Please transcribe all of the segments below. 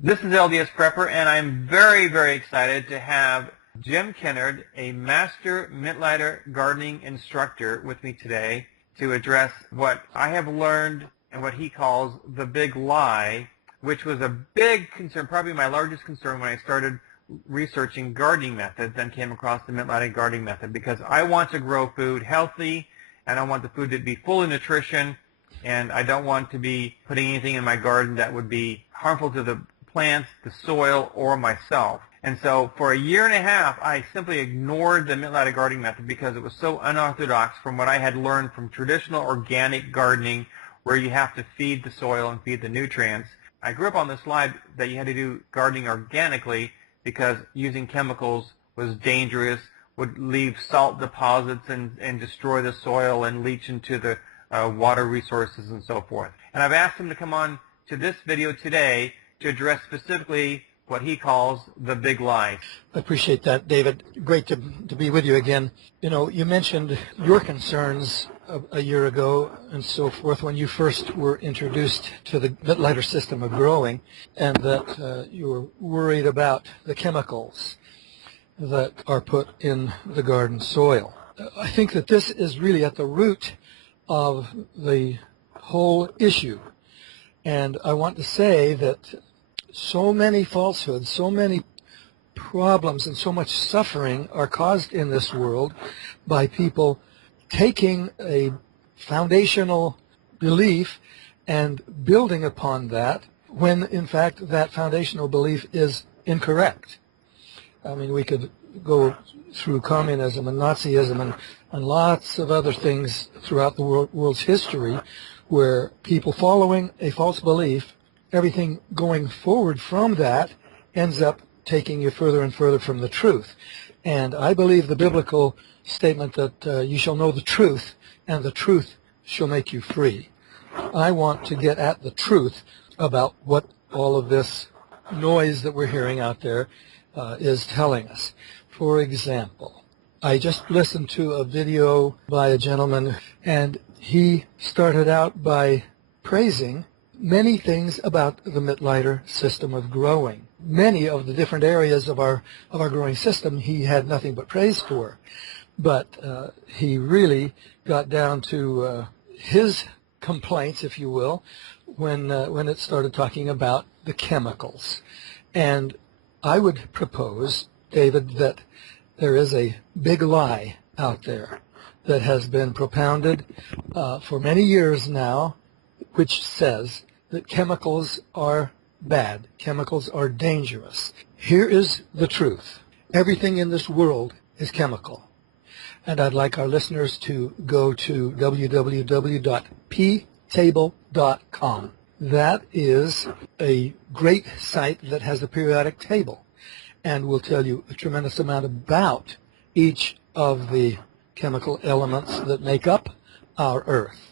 This is LDS Prepper, and I'm very, very excited to have Jim Kennard, a master Mittleider gardening instructor, with me today to address what I have learned and what he calls the big lie, which was a big concern, probably my largest concern when I started researching gardening methods and came across the Mittleider gardening method, because I want to grow food healthy, and I want the food to be full of nutrition, and I don't want to be putting anything in my garden that would be harmful to the plants, the soil, or myself. And so for a year and a half, I simply ignored the Mittleider gardening method because it was so unorthodox from what I had learned from traditional organic gardening, where you have to feed the soil and feed the nutrients. I grew up on this lie that you had to do gardening organically because using chemicals was dangerous, would leave salt deposits and destroy the soil and leach into the water resources and so forth. And I've asked him to come on to this video today to address specifically what he calls the big lie. I appreciate that, David. Great to be with you again. You know, you mentioned your concerns a year ago and so forth when you first were introduced to the Mittleider system of growing, and that you were worried about the chemicals that are put in the garden soil. I think that this is really at the root of the whole issue. And I want to say that so many falsehoods, so many problems, and so much suffering are caused in this world by people taking a foundational belief and building upon that when, in fact, that foundational belief is incorrect. I mean, we could go through communism and Nazism and lots of other things throughout the world's history where people following a false belief, everything going forward from that ends up taking you further and further from the truth. And I believe the biblical statement that you shall know the truth, and the truth shall make you free. I want to get at the truth about what all of this noise that we're hearing out there is telling us. For example, I just listened to a video by a gentleman, and he started out by praising many things about the Mittleider system of growing. Many of the different areas of our growing system he had nothing but praise for. But he really got down to his complaints, if you will, when it started talking about the chemicals. And I would propose, David, that there is a big lie out there that has been propounded for many years now, which says that chemicals are bad, chemicals are dangerous. Here is the truth. Everything in this world is chemical. And I'd like our listeners to go to www.ptable.com. That is a great site that has a periodic table and will tell you a tremendous amount about each of the chemical elements that make up our Earth.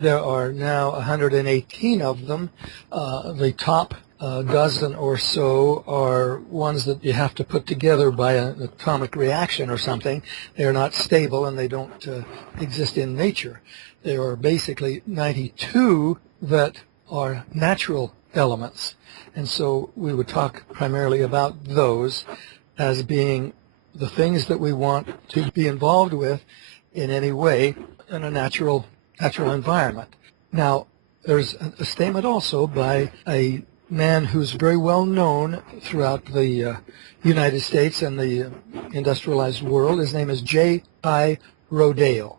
There are now 118 of them. The top dozen or so are ones that you have to put together by an atomic reaction or something. They are not stable and they don't exist in nature. There are basically 92 that are natural elements. And so we would talk primarily about those as being the things that we want to be involved with in any way in a natural environment. Now, there's a statement also by a man who's very well known throughout the United States and the industrialized world. His name is J.I. Rodale,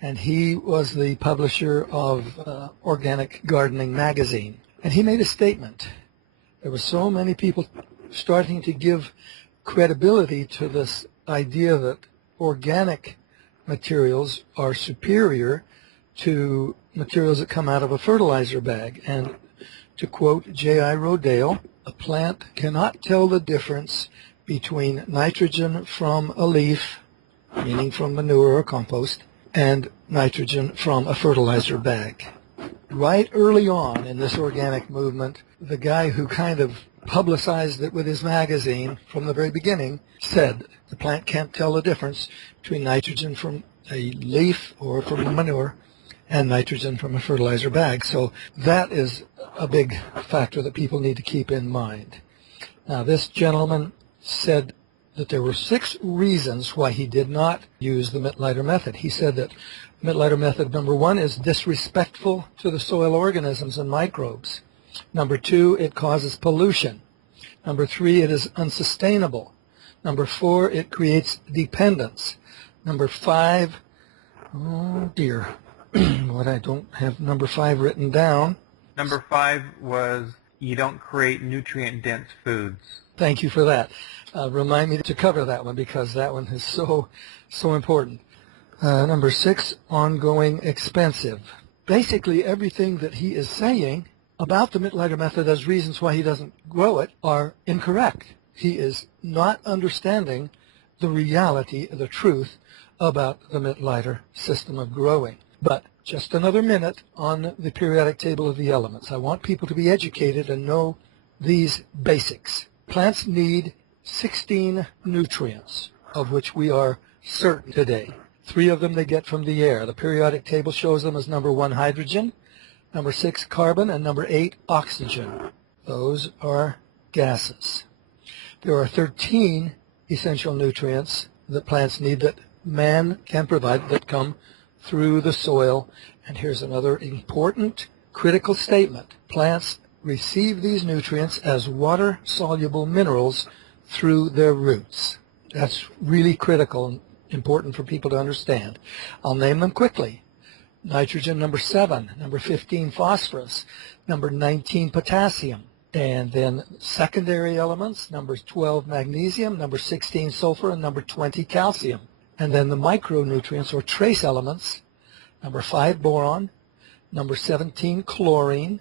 and he was the publisher of Organic Gardening magazine. And he made a statement. There were so many people starting to give credibility to this idea that organic materials are superior to materials that come out of a fertilizer bag. And to quote J.I. Rodale, a plant cannot tell the difference between nitrogen from a leaf, meaning from manure or compost, and nitrogen from a fertilizer bag. Right early on in this organic movement, the guy who kind of publicized it with his magazine from the very beginning said the plant can't tell the difference between nitrogen from a leaf or from manure and nitrogen from a fertilizer bag. So that is a big factor that people need to keep in mind. Now, this gentleman said that there were 6 reasons why he did not use the Mittleider method. He said that Mittleider method, number 1, is disrespectful to the soil organisms and microbes. Number 2, it causes pollution. Number 3, it is unsustainable. Number 4, it creates dependence. Number 5, oh dear, what I don't have number 5 written down. Number 5 was you don't create nutrient-dense foods. Thank you for that. Remind me to cover that one because that one is so important. Number 6, ongoing expensive. Basically, everything that he is saying about the Mittleider method as reasons why he doesn't grow it are incorrect. He is not understanding the reality, the truth about the Mittleider system of growing. But just another minute on the periodic table of the elements. I want people to be educated and know these basics. Plants need 16 nutrients, of which we are certain today. 3 of them they get from the air. The periodic table shows them as number 1, hydrogen, number 6, carbon, and number 8, oxygen. Those are gases. There are 13 essential nutrients that plants need that man can provide that come through the soil. And here's another important, critical statement. Plants receive these nutrients as water-soluble minerals through their roots. That's really critical and important for people to understand. I'll name them quickly. Nitrogen, number 7. Number 15, phosphorus. Number 19, potassium. And then secondary elements, number 12, magnesium. Number 16, sulfur. And number 20, calcium. And then the micronutrients or trace elements, number 5, boron. Number 17, chlorine.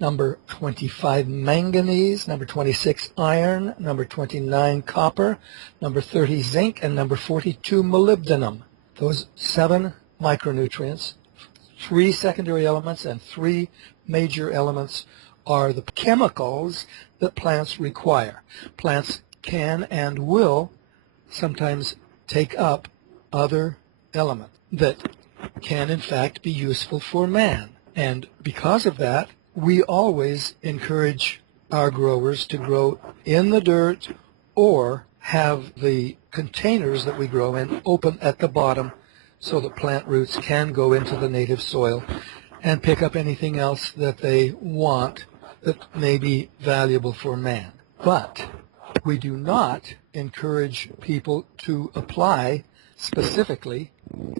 Number 25, manganese. Number 26, iron. Number 29, copper. Number 30, zinc. And number 42, molybdenum. Those 7 micronutrients, 3 secondary elements, and 3 major elements are the chemicals that plants require. Plants can and will sometimes take up other elements that can in fact be useful for man. And because of that, we always encourage our growers to grow in the dirt or have the containers that we grow in open at the bottom so that plant roots can go into the native soil and pick up anything else that they want that may be valuable for man. But we do not encourage people to apply specifically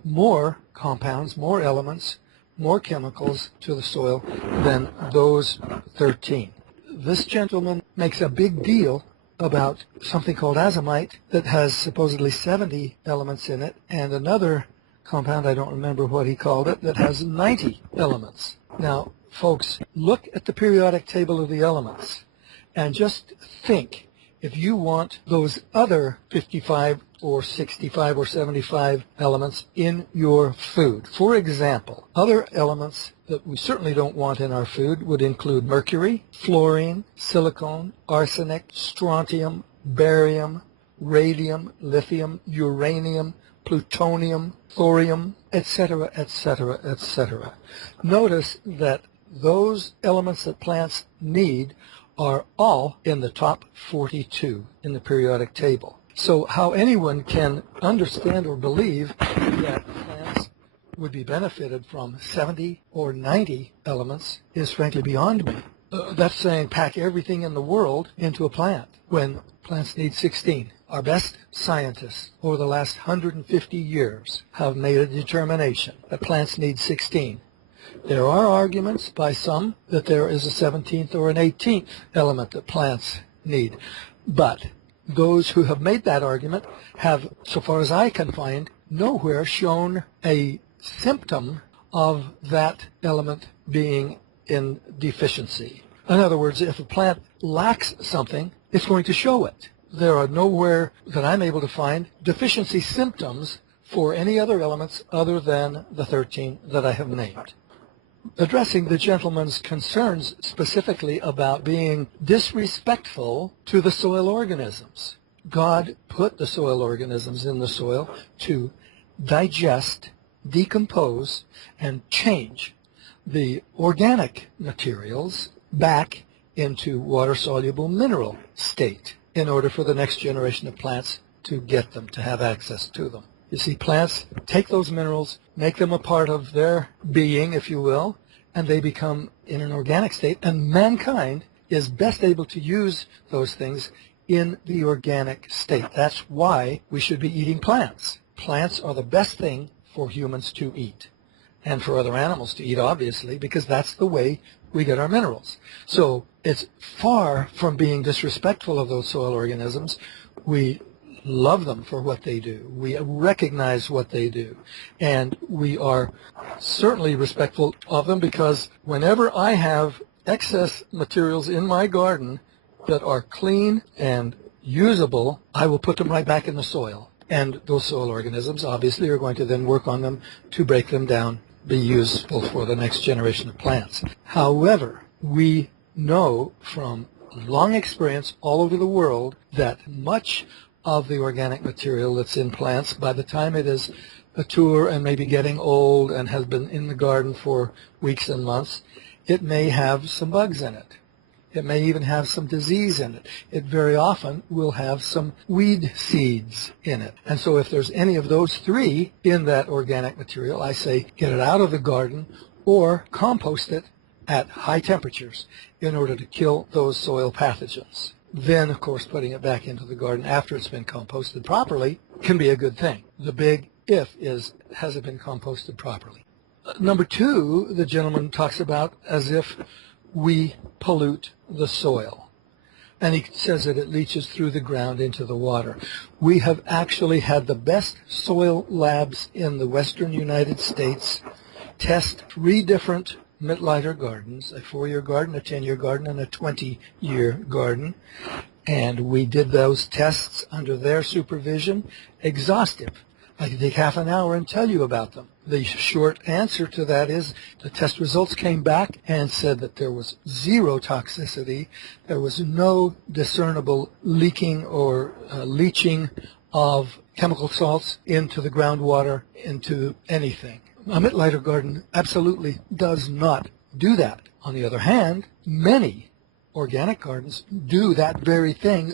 more compounds, more elements, more chemicals to the soil than those 13. This gentleman makes a big deal about something called azomite that has supposedly 70 elements in it, and another compound, I don't remember what he called it, that has 90 elements. Now, folks, look at the periodic table of the elements and just think, if you want those other 55 or 65 or 75 elements in your food. For example, other elements that we certainly don't want in our food would include mercury, fluorine, silicon, arsenic, strontium, barium, radium, lithium, uranium, plutonium, thorium, etc., etc., etc. Notice that those elements that plants need are all in the top 42 in the periodic table. So how anyone can understand or believe that plants would be benefited from 70 or 90 elements is frankly beyond me. That's saying pack everything in the world into a plant when plants need 16. Our best scientists over the last 150 years have made a determination that plants need 16. There are arguments by some that there is a 17th or an 18th element that plants need. But those who have made that argument have, so far as I can find, nowhere shown a symptom of that element being in deficiency. In other words, if a plant lacks something, it's going to show it. There are nowhere that I'm able to find deficiency symptoms for any other elements other than the 13 that I have named. Addressing the gentleman's concerns specifically about being disrespectful to the soil organisms. God put the soil organisms in the soil to digest, decompose, and change the organic materials back into water-soluble mineral state in order for the next generation of plants to get them, to have access to them. You see, plants take those minerals, make them a part of their being, if you will, and they become in an organic state, and mankind is best able to use those things in the organic state. That's why we should be eating plants. Plants are the best thing for humans to eat, and for other animals to eat, obviously, because that's the way we get our minerals. So it's far from being disrespectful of those soil organisms. We love them for what they do. We recognize what they do. And we are certainly respectful of them, because whenever I have excess materials in my garden that are clean and usable, I will put them right back in the soil. And those soil organisms obviously are going to then work on them to break them down, be useful for the next generation of plants. However, we know from long experience all over the world that much of the organic material that's in plants, by the time it is mature and maybe getting old and has been in the garden for weeks and months, it may have some bugs in it. It may even have some disease in it. It very often will have some weed seeds in it. And so if there's any of those three in that organic material, I say get it out of the garden or compost it at high temperatures in order to kill those soil pathogens. Then, of course, putting it back into the garden after it's been composted properly can be a good thing. The big if is, has it been composted properly? Number two, the gentleman talks about as if we pollute the soil. And he says that it leaches through the ground into the water. We have actually had the best soil labs in the western United States test 3 different Mittleider gardens, a 4-year garden, a 10-year garden, and a 20-year garden. And we did those tests under their supervision, exhaustive. I could take half an hour and tell you about them. The short answer to that is the test results came back and said that there was 0 toxicity. There was no discernible leaking or leaching of chemical salts into the groundwater, into anything. A Mittleider garden absolutely does not do that. On the other hand, many organic gardens do that very thing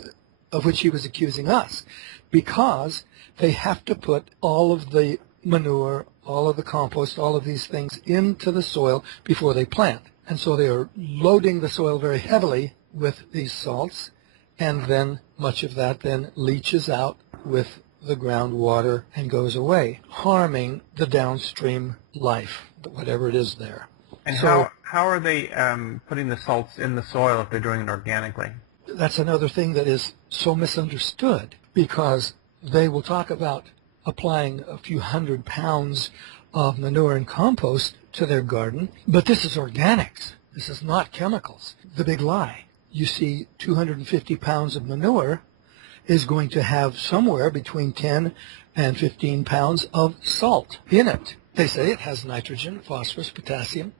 of which he was accusing us, because they have to put all of the manure, all of the compost, all of these things into the soil before they plant. And so they are loading the soil very heavily with these salts, and then much of that then leaches out with the groundwater and goes away, harming the downstream life, whatever it is there. And so, how are they putting the salts in the soil if they're doing it organically? That's another thing that is so misunderstood, because they will talk about applying a few 100 pounds of manure and compost to their garden, but this is organics. This is not chemicals. The big lie. You see, 250 pounds of manure is going to have somewhere between 10 and 15 pounds of salt in it. They say it has nitrogen, phosphorus, potassium,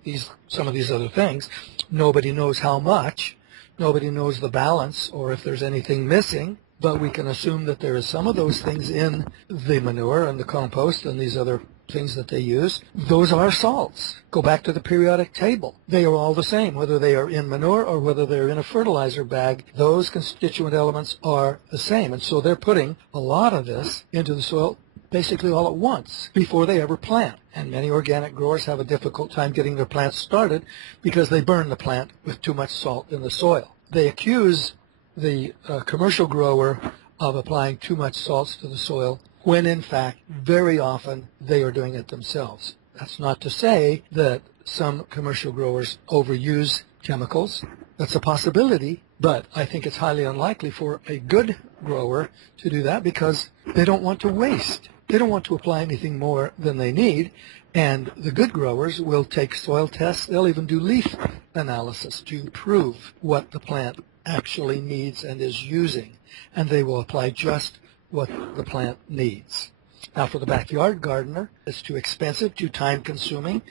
some of these other things. Nobody knows how much. Nobody knows the balance or if there's anything missing, but we can assume that there is some of those things in the manure and the compost and these other things that they use. Those are salts. Go back to the periodic table. They are all the same, whether they are in manure or whether they're in a fertilizer bag. Those constituent elements are the same. And so they're putting a lot of this into the soil basically all at once before they ever plant. And many organic growers have a difficult time getting their plants started because they burn the plant with too much salt in the soil. They accuse the commercial grower of applying too much salts to the soil, when in fact very often they are doing it themselves. That's not to say that some commercial growers overuse chemicals. That's a possibility, but I think it's highly unlikely for a good grower to do that, because they don't want to waste. They don't want to apply anything more than they need, and the good growers will take soil tests. They'll even do leaf analysis to prove what the plant actually needs and is using, and they will apply just what the plant needs. Now, for the backyard gardener, it's too expensive, too time-consuming,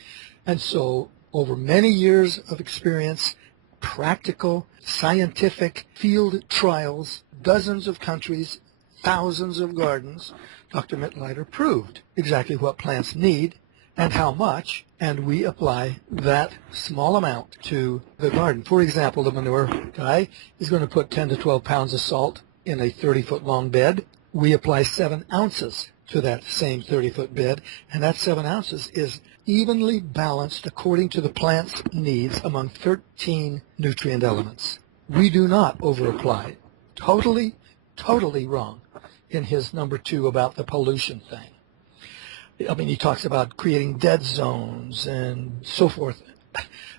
and so over many years of experience, practical, scientific field trials, dozens of countries, thousands of gardens, Dr. Mittleider proved exactly what plants need and how much, and we apply that small amount to the garden. For example, the manure guy is going to put 10 to 12 pounds of salt in a 30-foot long bed. We apply 7 ounces to that same 30-foot bed, and that 7 ounces is evenly balanced according to the plant's needs among 13 nutrient elements. We do not overapply. Totally wrong in his number 2 about the pollution thing. I mean, he talks about creating dead zones and so forth.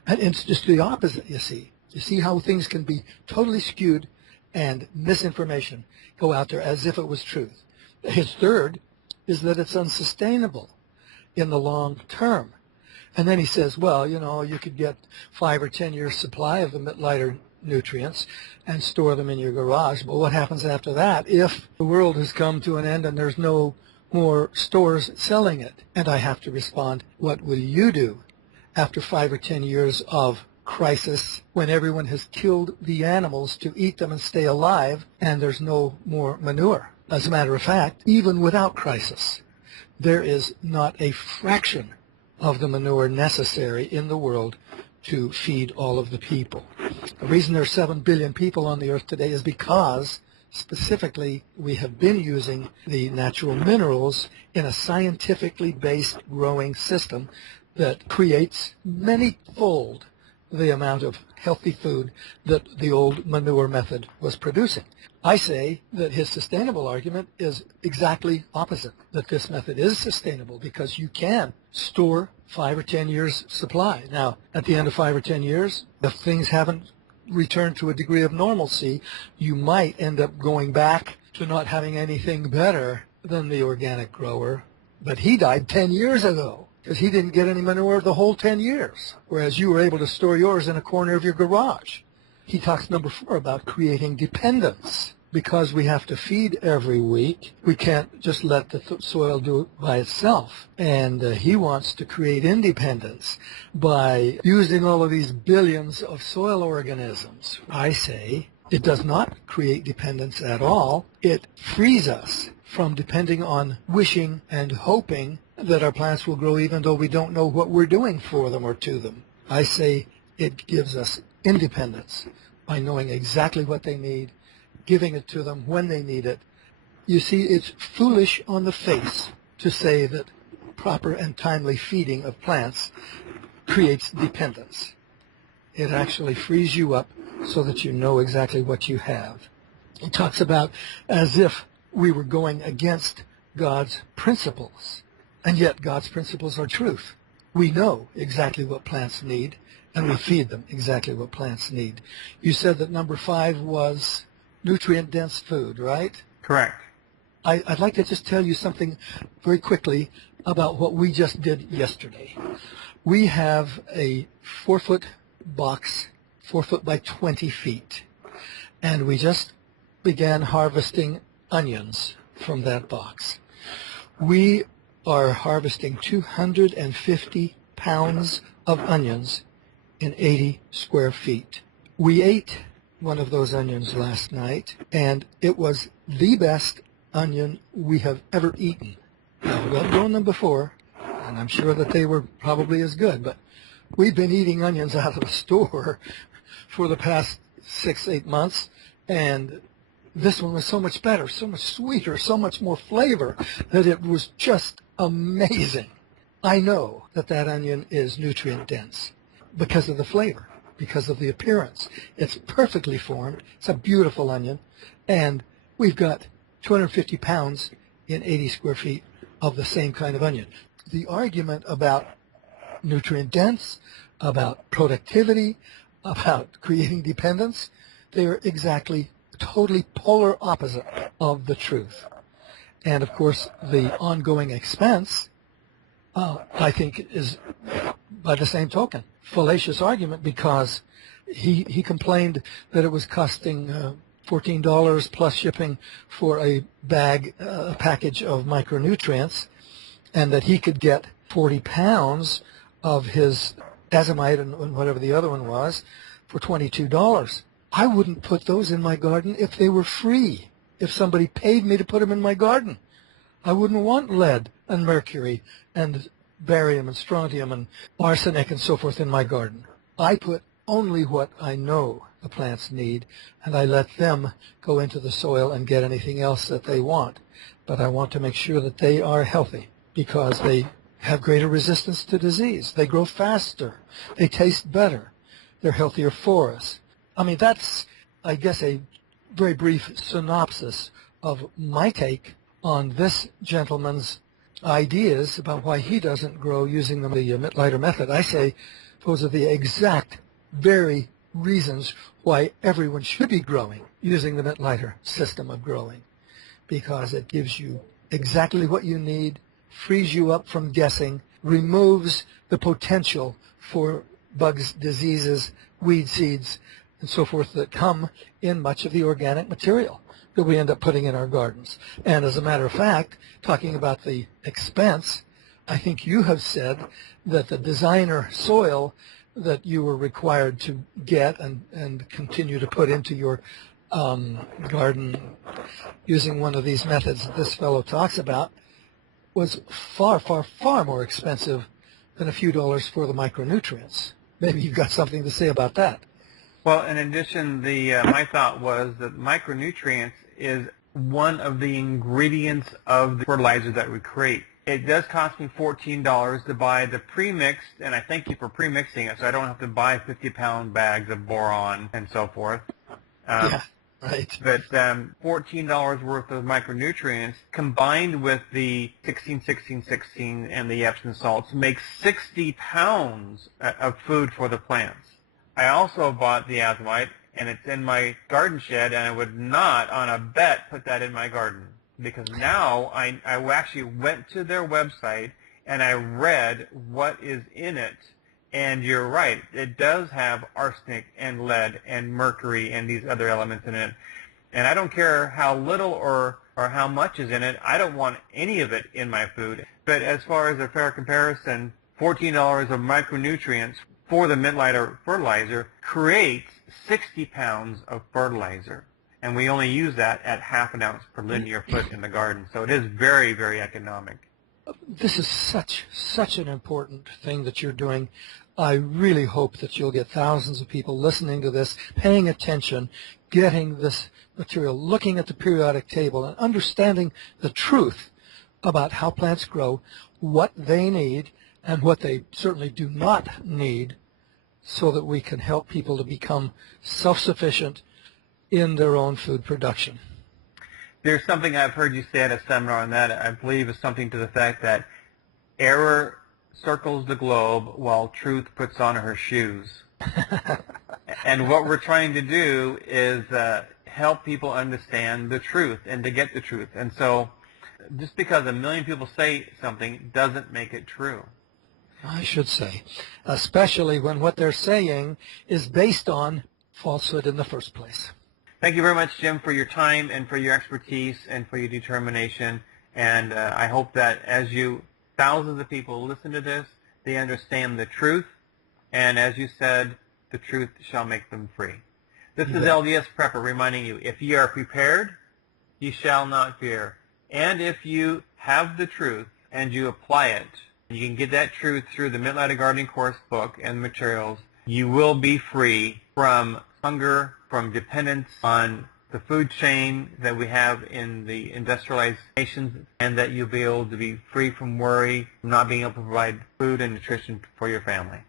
And it's just the opposite, you see. You see how things can be totally skewed and misinformation go out there as if it was truth. His third is that it's unsustainable in the long term. And then he says, well, you know, you could get 5 or 10 years supply of the Mittleider nutrients and store them in your garage. But what happens after that if the world has come to an end and there's no more stores selling it? And I have to respond, what will you do after 5 or 10 years of crisis when everyone has killed the animals to eat them and stay alive and there's no more manure? As a matter of fact, even without crisis, there is not a fraction of the manure necessary in the world to feed all of the people. The reason there are 7 billion people on the earth today is because specifically we have been using the natural minerals in a scientifically based growing system that creates many-fold the amount of healthy food that the old manure method was producing. I say that his sustainable argument is exactly opposite, that this method is sustainable because you can store 5 or 10 years supply. Now, at the end of 5 or 10 years, if things haven't returned to a degree of normalcy, you might end up going back to not having anything better than the organic grower. But he died 10 years ago because he didn't get any manure the whole 10 years, whereas you were able to store yours in a corner of your garage. He talks, number 4, about creating dependence. Because we have to feed every week, we can't just let the soil do it by itself. And he wants to create independence by using all of these billions of soil organisms. I say it does not create dependence at all. It frees us from depending on wishing and hoping that our plants will grow even though we don't know what we're doing for them or to them. I say it gives us independence by knowing exactly what they need, giving it to them when they need it. You see, it's foolish on the face to say that proper and timely feeding of plants creates dependence. It actually frees you up so that you know exactly what you have. He talks about as if we were going against God's principles, and yet God's principles are truth. We know exactly what plants need, and we feed them exactly what plants need. You said that number 5 was nutrient-dense food, right? Correct. I'd like to just tell you something very quickly about what we just did yesterday. We have a 4-foot box, 4 foot by 20 feet, and we just began harvesting onions from that box. We are harvesting 250 pounds of onions in 80 square feet. We ate one of those onions last night, and it was the best onion we have ever eaten. Now, we've grown them before, and I'm sure that they were probably as good, but we've been eating onions out of the store for the past 6-8 months, and this one was so much better, so much sweeter, so much more flavor, that it was just amazing. I know that that onion is nutrient dense because of the flavor, because of the appearance. It's perfectly formed. It's a beautiful onion. And we've got 250 pounds in 80 square feet of the same kind of onion. The argument about nutrient dense, about productivity, about creating dependence, they are exactly, totally polar opposite of the truth. And of course, the ongoing expense, I think, is by the same token fallacious argument, because he complained that it was costing $14 plus shipping for a bag, a package of micronutrients, and that he could get 40 pounds of his azomite and whatever the other one was for $22. I wouldn't put those in my garden if they were free, if somebody paid me to put them in my garden. I wouldn't want lead and mercury and barium and strontium and arsenic and so forth in my garden. I put only what I know the plants need, and I let them go into the soil and get anything else that they want. But I want to make sure that they are healthy because they have greater resistance to disease. They grow faster. They taste better. They're healthier for us. I mean, that's, I guess, a very brief synopsis of my take on this gentleman's ideas about why he doesn't grow using the Mittleider method. I say those are the exact very reasons why everyone should be growing using the Mittleider system of growing, because it gives you exactly what you need, frees you up from guessing, removes the potential for bugs, diseases, weed seeds, and so forth that come in much of the organic material that we end up putting in our gardens. And as a matter of fact, talking about the expense, I think you have said that the designer soil that you were required to get and continue to put into your garden using one of these methods that this fellow talks about was far, far, far more expensive than a few dollars for the micronutrients. Maybe you've got something to say about that. Well, in addition, my thought was that micronutrients is one of the ingredients of the fertilizer that we create. It does cost me $14 to buy the pre-mixed, and I thank you for pre-mixing it so I don't have to buy 50-pound bags of boron and so forth. Yeah, right. But $14 worth of micronutrients combined with the 16, 16, 16 and the Epsom salts makes 60 pounds of food for the plants. I also bought the azomite, and it's in my garden shed, and I would not, on a bet, put that in my garden. Because now I actually went to their website, and I read what is in it, and you're right. It does have arsenic and lead and mercury and these other elements in it. And I don't care how little or how much is in it. I don't want any of it in my food. But as far as a fair comparison, $14 of micronutrients for the Mittleider fertilizer creates 60 pounds of fertilizer. And we only use that at half an ounce per linear foot in the garden. So it is very, very economic. This is such an important thing that you're doing. I really hope that you'll get thousands of people listening to this, paying attention, getting this material, looking at the periodic table, and understanding the truth about how plants grow, what they need, and what they certainly do not need, so that we can help people to become self-sufficient in their own food production. There's something I've heard you say at a seminar, and that I believe is something to the fact that error circles the globe while truth puts on her shoes. And what we're trying to do is help people understand the truth and to get the truth. And so just because a million people say something doesn't make it true. I should say, especially when what they're saying is based on falsehood in the first place. Thank you very much, Jim, for your time and for your expertise and for your determination. And I hope that as thousands of people listen to this, they understand the truth. And as you said, the truth shall make them free. This is LDS Prepper reminding you, if ye are prepared, ye shall not fear. And if you have the truth and you apply it, you can get that truth through the Mittleider Gardening Course book and materials. You will be free from hunger, from dependence on the food chain that we have in the industrialized nations, and that you'll be able to be free from worry, from not being able to provide food and nutrition for your family.